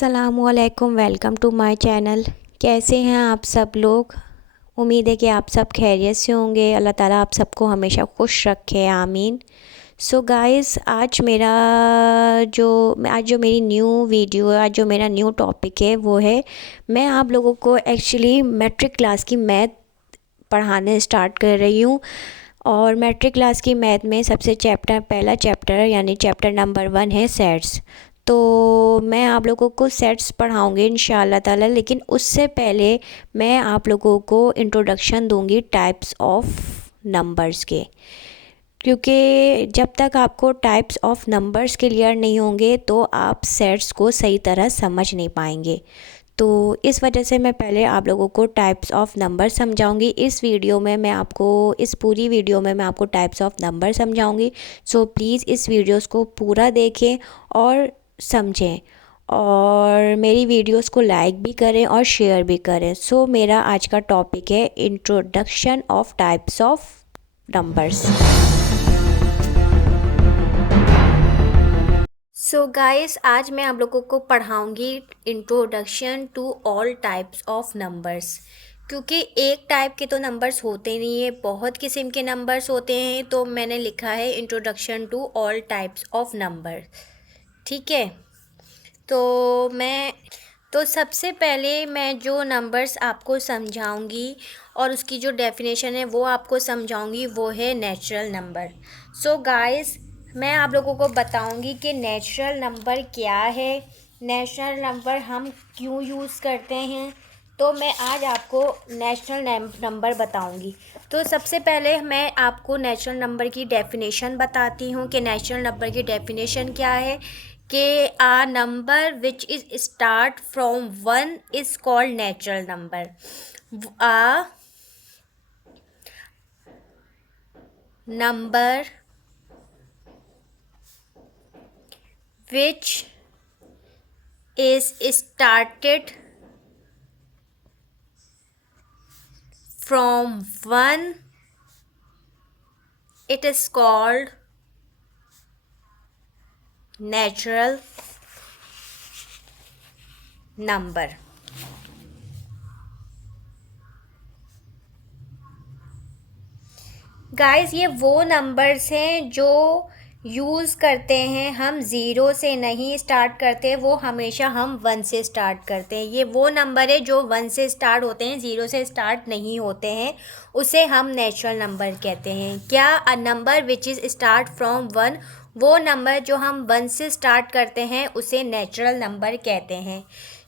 अस्सलामुअलैकुम, welcome to my channel. कैसे हैं आप सब लोग? उम्मीद है कि आप सब खैरियत से होंगे। अल्लाह ताला आप सबको हमेशा खुश रखे, आमीन। सो गाइस, आज जो मेरी न्यू वीडियो है, आज जो मेरा न्यू टॉपिक है वो है, मैं आप लोगों को एक्चुअली मैट्रिक क्लास की मैथ पढ़ाने स्टार्ट कर रही हूँ। और मैट्रिक क्लास की मैथ में सबसे पहला चैप्टर यानी चैप्टर नंबर 1 है सेट्स। तो मैं आप लोगों को सेट्स पढ़ाऊँगी इंशाअल्लाह ताला, लेकिन उससे पहले मैं आप लोगों को इंट्रोडक्शन दूंगी टाइप्स ऑफ नंबर्स के, क्योंकि जब तक आपको टाइप्स ऑफ नंबर्स क्लियर नहीं होंगे तो आप सेट्स को सही तरह समझ नहीं पाएंगे। तो इस वजह से मैं पहले आप लोगों को टाइप्स ऑफ नंबर समझाऊंगी। इस पूरी वीडियो में मैं आपको टाइप्स ऑफ नंबर समझाऊंगी। सो प्लीज़ इस वीडियोस को पूरा देखें और समझें, और मेरी वीडियोस को लाइक भी करें और शेयर भी करें। सो मेरा आज का टॉपिक है introduction of types of numbers. So guys, आज मैं आप लोगों को पढ़ाऊंगी introduction to all types of numbers, क्योंकि एक टाइप के तो नंबर्स होते नहीं है, बहुत किस्म के नंबर्स होते हैं। तो मैंने लिखा है introduction to all types of number. ठीक है, तो सबसे पहले मैं जो नंबर्स आपको समझाऊंगी और उसकी जो डेफिनेशन है वो आपको समझाऊंगी, वो है नेचुरल नंबर। सो गाइस, मैं आप लोगों को बताऊंगी कि नेचुरल नंबर क्या है, नेचुरल नंबर हम क्यों यूज़ करते हैं। तो मैं आज आपको नेचुरल नंबर बताऊंगी। तो सबसे पहले मैं आपको नेचुरल नंबर की डेफिनेशन बताती हूँ कि नेचुरल नंबर की डेफिनेशन क्या है। कि a number which is start from 1 is called natural number. A number which is started from 1, it is called natural number. Guys, ये वो नंबर्स हैं जो यूज़ करते हैं, हम ज़ीरो से नहीं स्टार्ट करते, वो हमेशा हम 1 से स्टार्ट करते हैं। ये वो नंबर है जो 1 से स्टार्ट होते हैं, ज़ीरो से स्टार्ट नहीं होते हैं, उसे हम नेचुरल नंबर कहते हैं। क्या? A number which is start from 1, वो नंबर जो हम 1 से स्टार्ट करते हैं उसे नेचुरल नंबर कहते हैं,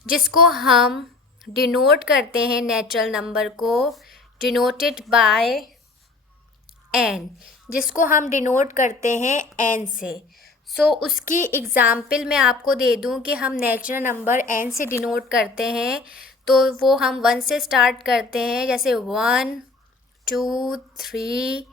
जिसको हम डिनोट करते हैं, नेचुरल नंबर को डिनोटेड बाय एन, जिसको हम डिनोट करते हैं एन से। सो उसकी एग्ज़ाम्पल मैं आपको दे दूं कि हम नेचुरल नंबर एन से डिनोट करते हैं, तो वो हम 1 से स्टार्ट करते हैं, जैसे 1 2 3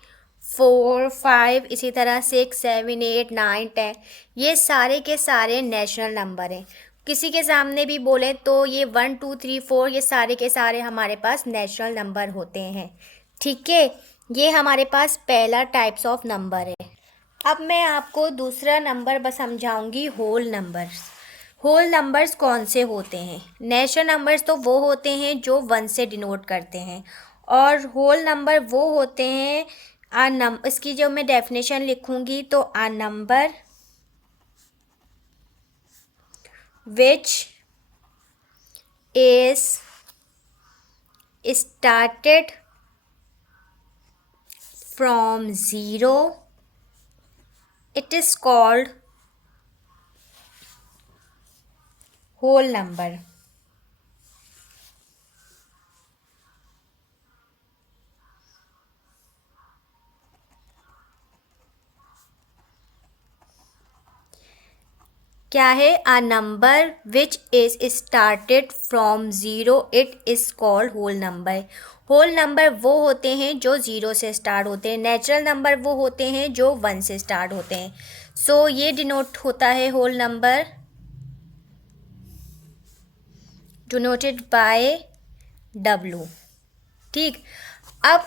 4 5, इसी तरह 6 7 8 9 10। ये सारे के सारे नेचुरल नंबर हैं। किसी के सामने भी बोले तो ये 1 2 3 4, ये सारे के सारे हमारे पास नेचुरल नंबर होते हैं। ठीक है, ये हमारे पास पहला टाइप्स ऑफ नंबर है। अब मैं आपको दूसरा नंबर समझाऊंगी, होल नंबर्स। होल नंबर्स कौन से होते हैं? नेचुरल नंबर्स तो वो होते हैं जो 1 से डिनोट करते हैं, और होल नंबर वो होते हैं इसकी जो मैं डेफिनेशन लिखूंगी, तो a number which is started from 0, it is called whole number. क्या है? a number which is started from 0, it is called whole number. Whole number वो होते हैं जो 0 से स्टार्ट होते हैं, नेचुरल नंबर वो होते हैं जो 1 से स्टार्ट होते हैं। सो ये डिनोट होता है whole number denoted by W। ठीक, अब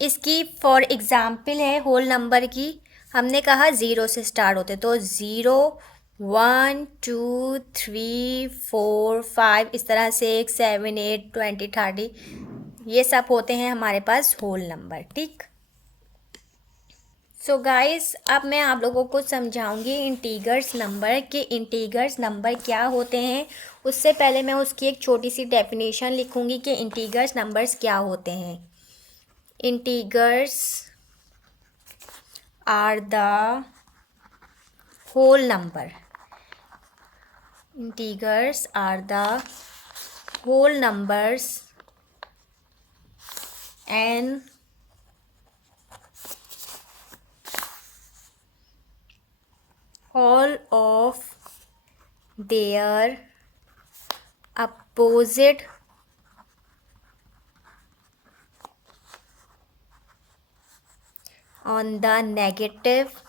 इसकी फॉर एग्ज़ाम्पल है होल नंबर की, हमने कहा 0 से स्टार्ट होते, तो 0 1 2 3 4 5 इस तरह से 6 7 8 20 30 ये सब होते हैं हमारे पास होल नंबर। ठीक। सो गाइस अब मैं आप लोगों को समझाऊंगी इंटीगर्स नंबर के इंटीगर्स नंबर क्या होते हैं। उससे पहले मैं उसकी एक छोटी सी डेफिनेशन लिखूंगी कि इंटीगर्स नंबर्स क्या होते हैं। Integers are the whole number. Integers are the whole numbers and all of their opposite on the negative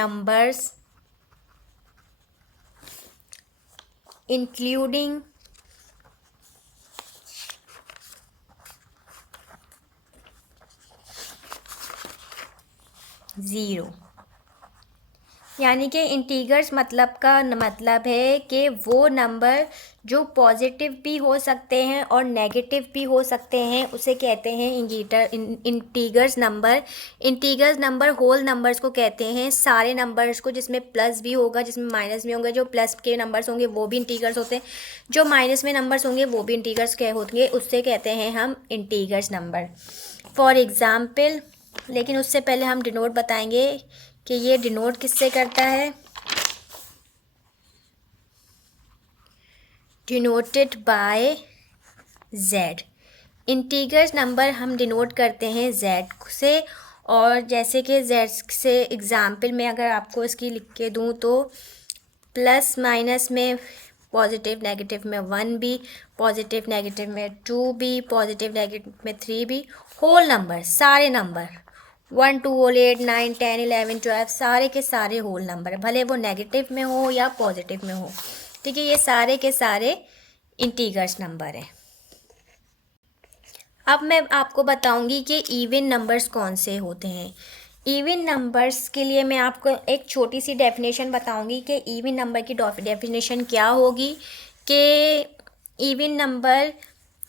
numbers including 0। यानी कि इंटीगर्स मतलब है कि वो नंबर जो पॉजिटिव भी हो सकते हैं और नेगेटिव भी हो सकते हैं उसे कहते हैं integers number. Integers number whole numbers को कहते हैं, सारे नंबर्स को जिसमें प्लस भी होगा जिसमें माइनस भी होंगे। जो प्लस के नंबर्स होंगे वो भी इंटीगर्स होते हैं, जो माइनस में नंबर्स होंगे वो भी इंटीगर्स के होंगे, उससे कहते हैं हम इंटीगर्स नंबर। फॉर एग्ज़ाम्पल, लेकिन उससे पहले हम डिनोट बताएंगे कि ये डिनोट किससे करता है। Denoted by z। Integers number हम डिनोट करते हैं z से। और जैसे कि z से एग्ज़ाम्पल में अगर आपको इसकी लिख के दूँ तो प्लस माइनस में पॉजिटिव नेगेटिव में 1 भी, पॉजिटिव नेगेटिव में 2 भी, पॉजिटिव नेगेटिव में 3 भी। होल नंबर सारे नंबर 1 2 8 9 10 11 12 सारे के सारे होल नंबर, भले वो नेगेटिव में हो या पॉजिटिव में हो। ठीक है, ये सारे के सारे इंटीगर्स नंबर हैं। अब मैं आपको बताऊंगी कि इवन नंबर्स कौन से होते हैं। इवन नंबर्स के लिए मैं आपको एक छोटी सी डेफिनेशन बताऊंगी कि इवन नंबर की डेफिनेशन क्या होगी। कि even number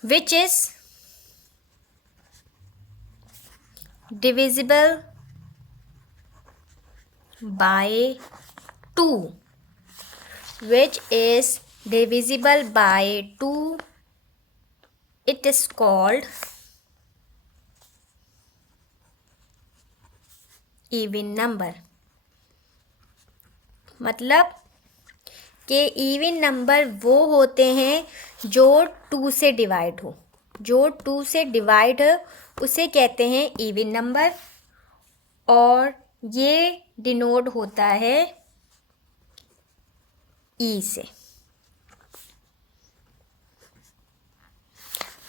which is divisible by 2, which is divisible by 2, it is called even number। मतलब कि इवन नंबर वो होते हैं जो 2 से डिवाइड हो। जो 2 से डिवाइड हो उसे कहते हैं इवन नंबर, और ये डिनोट होता है ई से।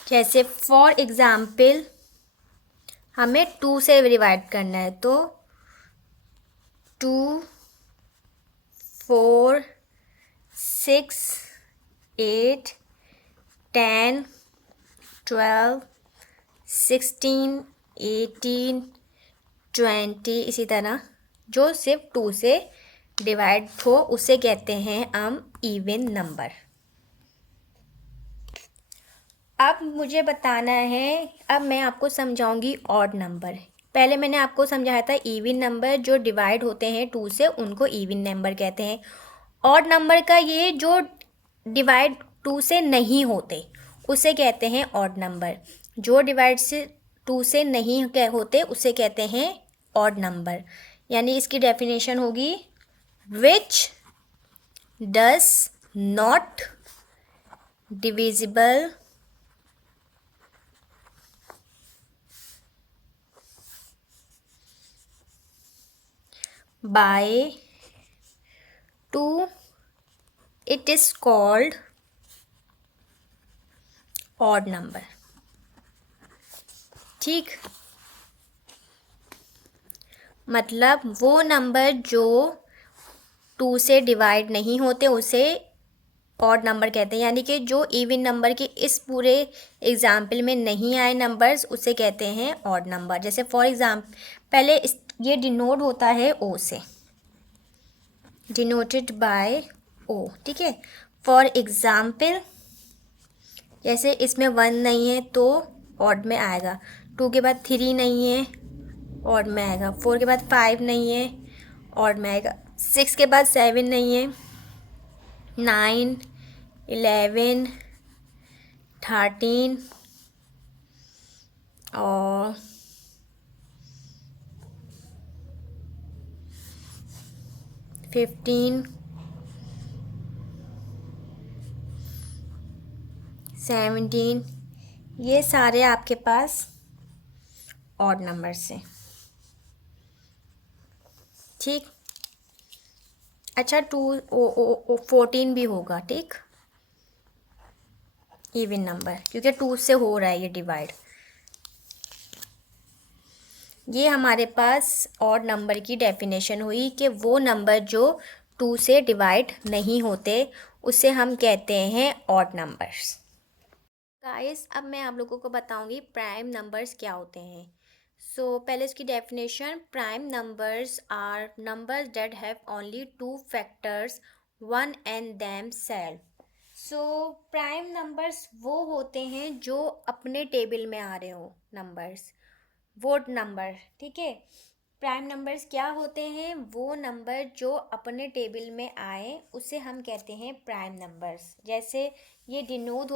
जैसे फॉर एग्ज़ाम्पल हमें 2 से डिवाइड करना है तो 2 4 6 8 10 12 16 18 20 इसी तरह जो सिर्फ 2 से डिवाइड हो उसे कहते हैं हम इवन नंबर। अब मुझे बताना है, अब मैं आपको समझाऊंगी ऑड नंबर। पहले मैंने आपको समझाया था इवन नंबर जो डिवाइड होते हैं 2 से उनको इवन नंबर कहते हैं। ऑड नंबर का ये जो डिवाइड 2 से नहीं होते उसे कहते हैं ऑड नंबर। जो डिवाइड से 2 से नहीं होते उसे कहते हैं ऑड नंबर। यानी इसकी डेफिनेशन होगी which does not divisible by 2, it is called odd number। ठीक, मतलब वो नंबर जो 2 से डिवाइड नहीं होते उसे ऑड नंबर कहते हैं। यानी कि जो इवन नंबर के इस पूरे एग्जाम्पल में नहीं आए नंबर्स उसे कहते हैं ऑड नंबर। जैसे फॉर एग्जाम्पल पहले ये डिनोट होता है ओ से, डिनोटेड बाय ओ, ठीक है। फॉर एग्ज़ाम्पल, जैसे इसमें 1 नहीं है तो ऑड में आएगा, 2 के बाद 3 नहीं है ऑड में आएगा, 4 के बाद 5 नहीं है ऑड में आएगा, 6 के बाद 7 नहीं है, 9, 11, 13 और 15, 17, ये सारे आपके पास ऑड नंबर्स हैं, ठीक। अच्छा 14 भी होगा, ठीक, इवन नंबर, क्योंकि 2 से हो रहा है ये डिवाइड। ये हमारे पास ऑड नंबर की डेफिनेशन हुई कि वो नंबर जो 2 से डिवाइड नहीं होते उसे हम कहते हैं ऑड नंबर्स। गाइस, अब मैं आप लोगों को बताऊंगी प्राइम नंबर्स क्या होते हैं। पहले इसकी definition, prime numbers are numbers that have only 2 factors, 1 and themselves. Prime numbers वो होते हैं जो अपने टेबल में आ रहे हो नंबर्स, वो नंबर, ठीक है। प्राइम नंबर्स क्या होते हैं? वो नंबर जो अपने टेबल में आए उसे हम कहते हैं प्राइम नंबर्स। जैसे ये डिनोट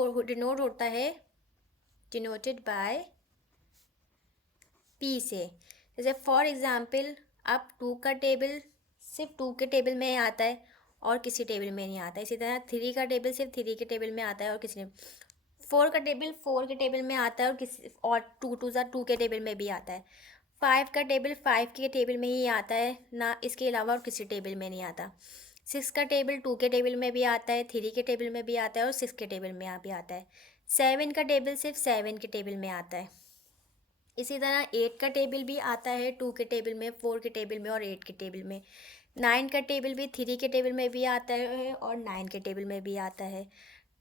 होता है, डिनोटेड बाय पी से। जैसे फॉर एग्ज़ाम्पल, अब 2 का टेबल सिर्फ 2 के टेबल में आता है और किसी टेबल में नहीं आता। इसी तरह 3 का टेबल सिर्फ 3 के टेबल में आता है और किसी 4 का टेबल 4 के टेबल में आता है और किसी और 2 के टेबल में भी आता है। 5 का टेबल 5 के टेबल में ही आता है, ना इसके अलावा और किसी टेबल में नहीं आता। 6 का टेबल 2 के टेबल में भी आता है, 3 के टेबल में भी आता है और 6 के टेबल में भी आता है। 7 का टेबल सिर्फ 7 के टेबल में आता है। इसी तरह 8 का टेबल भी आता है 2 के टेबल में, 4 के टेबल में और 8 के टेबल में। 9 का टेबल भी 3 के टेबल में भी आता है और 9 के टेबल में भी आता है।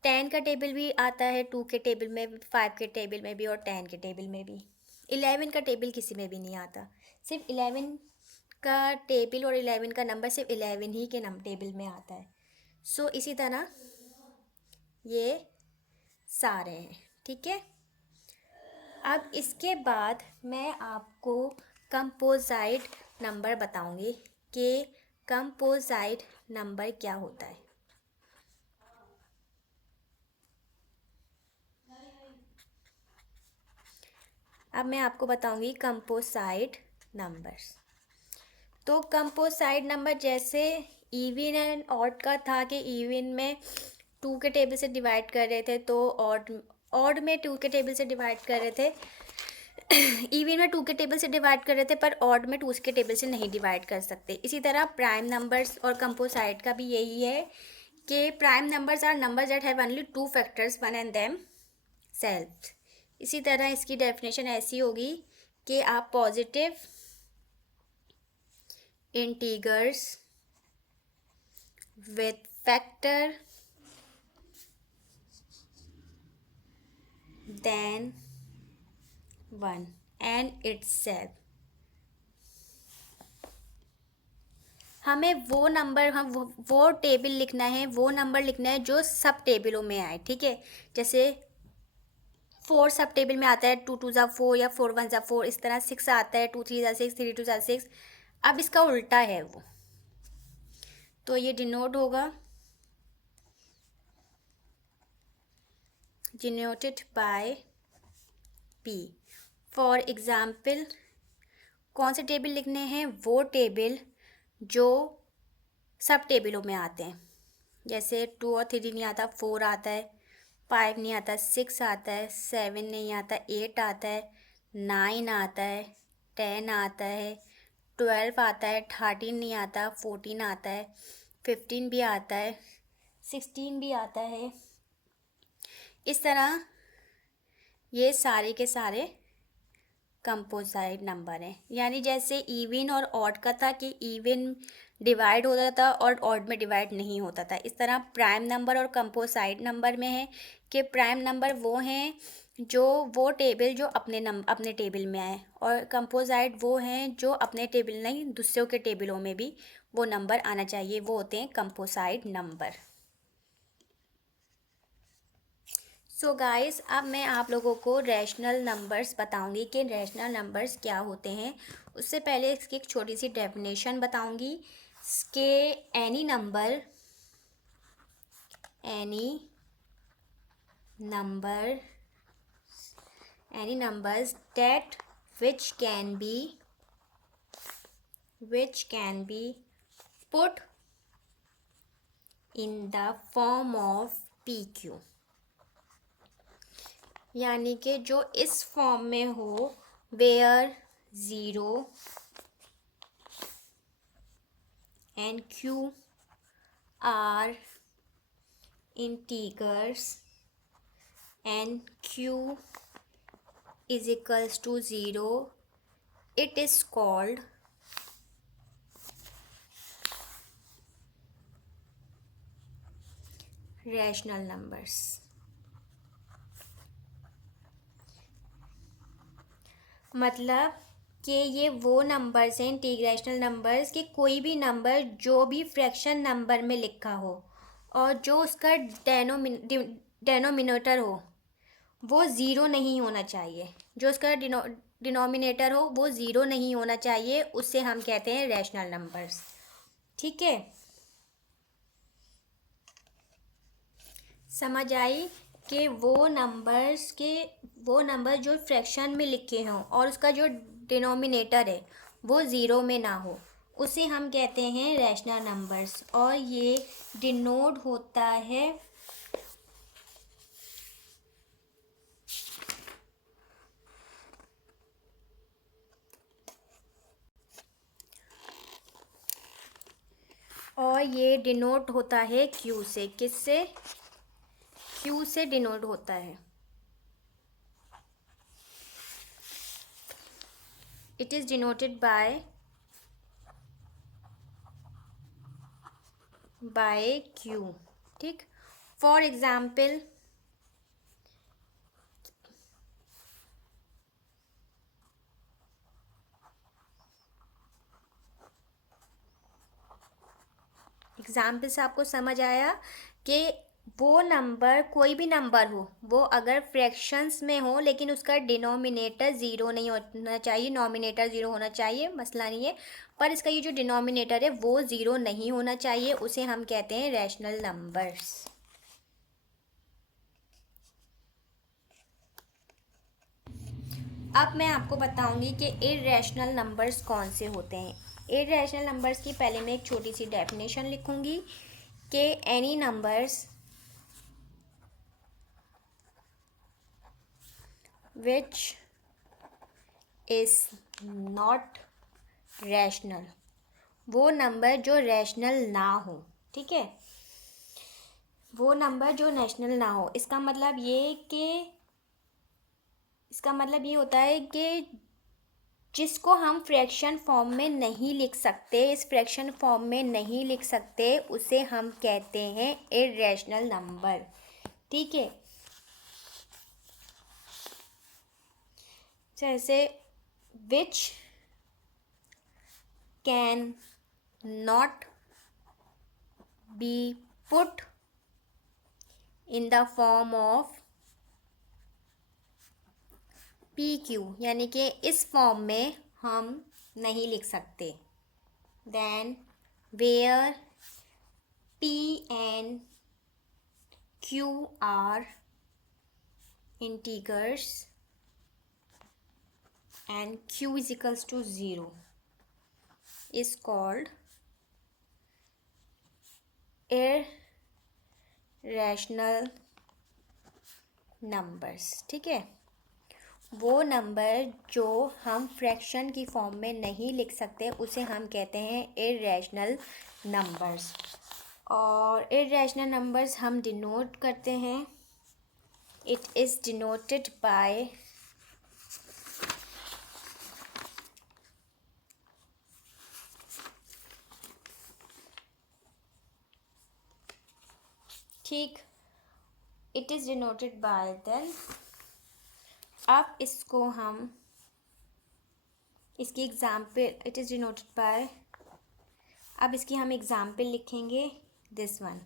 10 का टेबल भी आता है 2 के टेबल में, 5 के टेबल में भी और 10 के टेबल में भी। 11 का टेबल किसी में भी नहीं आता, सिर्फ 11 का टेबल और 11 का नंबर सिर्फ 11 ही के टेबल में आता है। इसी तरह ये सारे हैं, ठीक है। अब इसके बाद मैं आपको कंपोज़ाइट नंबर बताऊंगी कि कंपोज़ाइट नंबर क्या होता है। अब मैं आपको बताऊंगी कंपोज़ाइट नंबर्स। तो कंपोज़ाइट नंबर जैसे इवन एंड ऑड का था कि इवन में 2 के टेबल से डिवाइड कर रहे थे तो ऑड में 2 के टेबल से डिवाइड कर रहे थे। इवन में 2 के टेबल से डिवाइड कर रहे थे पर ऑड में 2 के टेबल से नहीं डिवाइड कर सकते। इसी तरह प्राइम नंबर्स और कंपोज़ाइट का भी यही है कि prime numbers are numbers that have only 2 factors, 1 and themselves. इसी तरह इसकी डेफिनेशन ऐसी होगी कि आप positive integers with factor than 1 and itself, हमें वो नंबर, हम वो टेबल लिखना है, वो नंबर लिखना है जो सब टेबलों में आए, ठीक है। जैसे 4 सब टेबल में आता है, 2 2 ज़ा 4 या 4 1 ज़ा 4, इस तरह 6 आता है, 2 3 ज़ा 6, 3 2 ज़ा 6। अब इसका उल्टा है वो, तो ये डिनोट होगा, denoted by P. For example, कौन से टेबल लिखने हैं? वो टेबल जो सब टेबलों में आते हैं। जैसे 2 और 3 नहीं आता, 4 आता है, 5 नहीं आता, 6 आता है, 7 नहीं आता, 8 आता है, 9 आता है, 10 आता है, 12 आता है, 13 नहीं आता, 14 आता है, 15 भी आता है, 16 भी आता है। इस तरह ये सारे के सारे कंपोजिट नंबर है। यानी जैसे इवन और ऑड का था कि इवन डिवाइड होता था और ऑड में डिवाइड नहीं होता था, इस तरह प्राइम नंबर और कंपोजिट नंबर में है कि प्राइम नंबर वो हैं जो वो टेबल जो अपने टेबल में आए, और कंपोजिट वो हैं जो अपने टेबल नहीं दूसरों के टेबलों में भी वो नंबर आना चाहिए, वो होते हैं कंपोजिट नंबर। सो गाइस, अब मैं आप लोगों को रैशनल नंबर्स बताऊंगी कि रैशनल नंबर्स क्या होते हैं। उससे पहले इसकी एक छोटी सी डेफिनेशन बताऊंगी कि any number any numbers that which can be put in the form of PQ, यानी कि जो इस फॉर्म में हो, where 0 and Q are integers and Q is equals to 0, it is called rational numbers. मतलब कि ये वो नंबर्स हैं इंटीग्रेशनल नंबर्स कि कोई भी नंबर जो भी फ्रैक्शन नंबर में लिखा हो और जो उसका डेनोमिनेटर हो वो ज़ीरो नहीं होना चाहिए, जो उसका डिनोमिनेटर हो वो ज़ीरो नहीं होना चाहिए, उससे हम कहते हैं रैशनल नंबर्स। ठीक है, समझ आई कि वो नंबर जो फ्रैक्शन में लिखे हों और उसका जो डिनोमिनेटर है वो ज़ीरो में ना हो, उसे हम कहते हैं रैशनल नंबर्स। और ये डिनोट होता है क्यू से। किससे? क्यू से डिनोट होता है। It is denoted bye Q. ठीक, फॉर एग्जाम्पल से आपको समझ आया कि वो नंबर कोई भी नंबर हो, वो अगर फ्रैक्शंस में हो लेकिन उसका डिनोमिनेटर ज़ीरो नहीं होना चाहिए, नोमिनेटर ज़ीरो होना चाहिए, मसला नहीं है, पर इसका ये जो डिनोमिनेटर है वो ज़ीरो नहीं होना चाहिए, उसे हम कहते हैं रैशनल नंबर्स। अब मैं आपको बताऊंगी कि इर्रेशनल नंबर्स कौन से होते हैं। इर्रेशनल नंबर्स की पहले मैं एक छोटी सी डेफिनेशन लिखूंगी कि any numbers which is not rational, वो नंबर जो रैशनल ना हो। ठीक है, वो नंबर जो रैशनल ना हो, इसका मतलब ये होता है कि जिसको हम फ्रैक्शन फॉर्म में नहीं लिख सकते, इस फ्रैक्शन फॉर्म में नहीं लिख सकते, उसे हम कहते हैं इर्रेशनल नंबर। ठीक है, जैसे which can not be put in the form of PQ, यानी कि इस फॉर्म में हम नहीं लिख सकते। Then where P and Q are integers and Q is equals to 0 is called irrational numbers। ठीक है, वो नंबर जो हम फ्रैक्शन की फॉर्म में नहीं लिख सकते उसे हम कहते हैं इर्रेशनल नंबर्स। और इर्रेशनल नंबर्स हम डिनोट करते हैं, इट इज़ डिनोटेड बाय ठीक, it is denoted by then. अब इसको हम इसकी example, it is denoted by, अब इसकी हम एग्जाम्पल लिखेंगे दिस वन।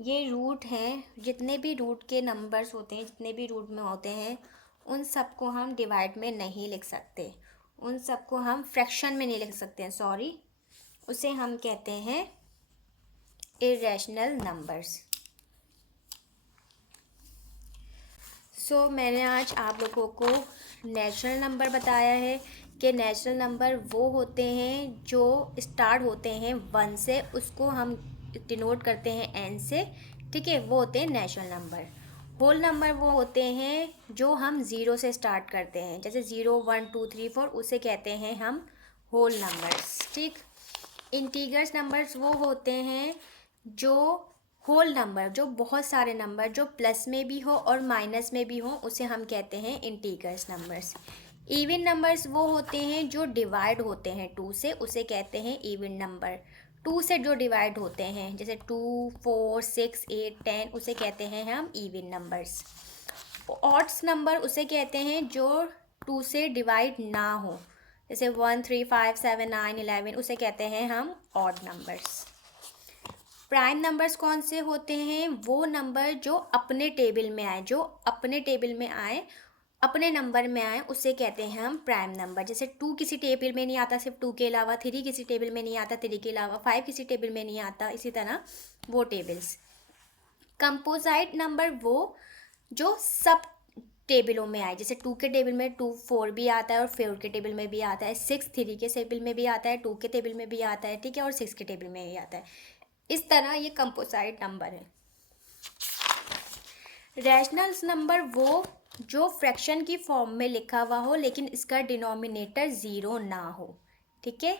ये रूट हैं, जितने भी रूट के नंबर्स होते हैं, जितने भी रूट में होते हैं, उन सबको हम डिवाइड में नहीं लिख सकते, उन सबको हम फ्रैक्शन में नहीं लिख सकते हैं, सॉरी, उसे हम कहते हैं इरेशनल नंबर्स। सो मैंने आज आप लोगों को नेचुरल नंबर बताया है कि नेचुरल नंबर वो होते हैं जो स्टार्ट होते हैं 1 से, उसको हम डिनोट करते हैं n से, ठीक है, वो होते हैं नेचुरल नंबर। होल नंबर वो होते हैं जो हम 0 से स्टार्ट करते हैं, जैसे 0 1 2 3 4, उसे कहते हैं हम होल नंबर्स, ठीक। इंटीजर्स नंबर्स वो होते हैं जो होल नंबर, जो बहुत सारे नंबर जो प्लस में भी हो और माइनस में भी हो, उसे हम कहते हैं इंटीजर्स नंबर्स। इवन नंबर्स वो होते हैं जो डिवाइड होते हैं 2 से, उसे कहते हैं इवन नंबर। 2 से जो डिवाइड होते हैं, जैसे 2 4 6 8 10, उसे कहते हैं हम इवन नंबर्स। ऑड्स नंबर उसे कहते हैं जो 2 से डिवाइड ना हो, जैसे 1 3 5 7 9 11, उसे कहते हैं हम ऑड नंबर्स। प्राइम नंबर्स कौन से होते हैं? वो नंबर जो अपने टेबल में आए, जो अपने टेबल में आए, अपने नंबर में आए, उसे कहते हैं हम प्राइम नंबर। जैसे 2 किसी टेबल में नहीं आता सिर्फ 2 के अलावा, 3 किसी टेबल में नहीं आता 3 के अलावा, 5 किसी टेबल में नहीं आता, इसी तरह वो टेबल्स। कंपोजिट नंबर वो जो सब टेबलों में आए, जैसे 2 के टेबल में 2 4 भी आता है और 4 के टेबल में भी आता है, 6 3 के टेबल में भी आता है, 2 के टेबल में भी आता है, ठीक है, और 6 के टेबल में भी आता है। इस तरह ये कंपोजिट नंबर है। रैशनल नंबर वो जो फ्रैक्शन की फॉर्म में लिखा हुआ हो लेकिन इसका डिनोमिनेटर 0 ना हो, ठीक है,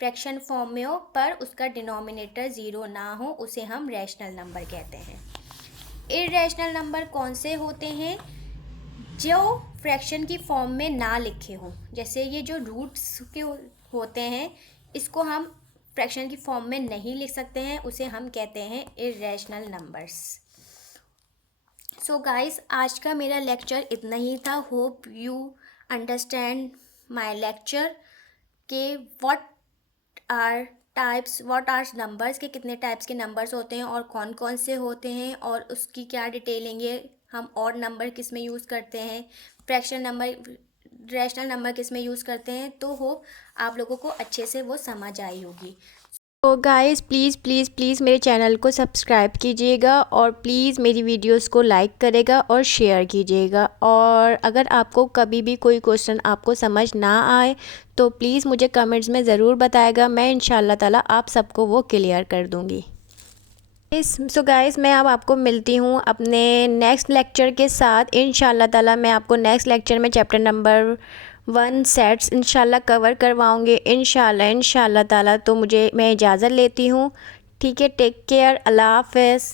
फ्रैक्शन फॉर्म में हो पर उसका डिनोमिनेटर 0 ना हो, उसे हम रैशनल नंबर कहते हैं। इरेशनल नंबर कौन से होते हैं? जो फ्रैक्शन की फॉर्म में ना लिखे हों, जैसे ये जो रूट्स के होते हैं, इसको हम फ्रैक्शन की फॉर्म में नहीं लिख सकते हैं, उसे हम कहते हैं इरेशनल नंबर्स। सो गाइस, आज का मेरा लेक्चर इतना ही था। Hope you understand my lecture के व्हाट आर नंबर्स के कितने टाइप्स के नंबर्स होते हैं और कौन कौन से होते हैं और उसकी क्या डिटेलिंग है, हम ऑड नंबर किस में यूज़ करते हैं, फ्रैक्शन नंबर, रैशनल नंबर किस में यूज़ करते हैं। तो होप आप लोगों को अच्छे से वो समझ आई होगी। तो गाइस प्लीज़ मेरे चैनल को सब्सक्राइब कीजिएगा और प्लीज़ मेरी वीडियोस को लाइक करेगा और शेयर कीजिएगा। और अगर आपको कभी भी कोई क्वेश्चन आपको समझ ना आए तो प्लीज़ मुझे कमेंट्स में ज़रूर बताएगा, मैं इंशाल्लाह ताला आप सबको वो क्लियर कर दूँगी। सो गाइस, मैं अब आपको मिलती हूँ अपने नेक्स्ट लेक्चर के साथ इंशाल्लाह ताला। मैं आपको नेक्स्ट लेक्चर में चैप्टर नंबर 1 सेट्स इंशाल्लाह कवर करवाऊँगी इंशाल्लाह ताला। तो मैं इजाज़त लेती हूँ, ठीक है, टेक केयर, अल्लाह हाफ़िज़।